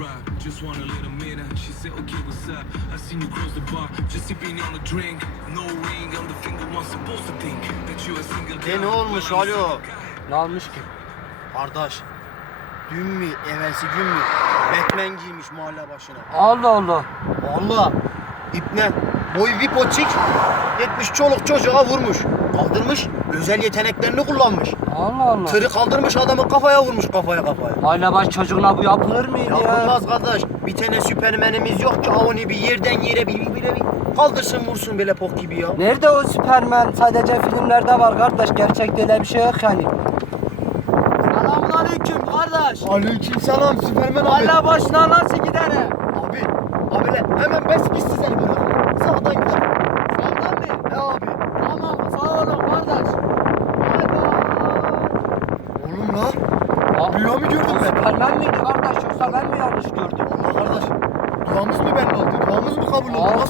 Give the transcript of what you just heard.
ride. Just want a little minute. She said, okay, what's up? I seen you cross the bar, just sipping on a drink. No ring, I'm the finger one supposed to think that you a single E girl. ne olmuş alo? guy. Ne almış ki? Kardeş. Dün mü, evvelsi gün mü? Batman giymiş mahalle başına. Allah Allah. Valla. İpne. Boy bir poçik. Gitmiş çoluk çocuğa vurmuş. Kaldırmış. Özel yeteneklerini kullanmış. Allah Allah. Tırı kaldırmış adamın kafaya vurmuş kafaya kafaya. Aile baş çocuğuna bu yapılır mıydı ya? Yapılmaz kardeş. Bir tane süpermenimiz yok ki onu bir yerden yere bir, bir, bir, bir kaldırsın vursun böyle pok gibi ya. Nerede o Süpermen? Sadece filmlerde var kardeş. Gerçekte öyle bir şey yok yani. Selamun aleyküm kardeş. Aleyküm selam süpermen abi. Hala başına nasıl giderim? Abi. Abiler hemen bes biz size La. Aa, Rüya mı gördün o ben? Süpermen miydi kardeş yoksa ben mi yanlış gördüm? Allah kardeş. Duamız mı belli oldu? Duamız mı kabul oldu? Aa, Nasıl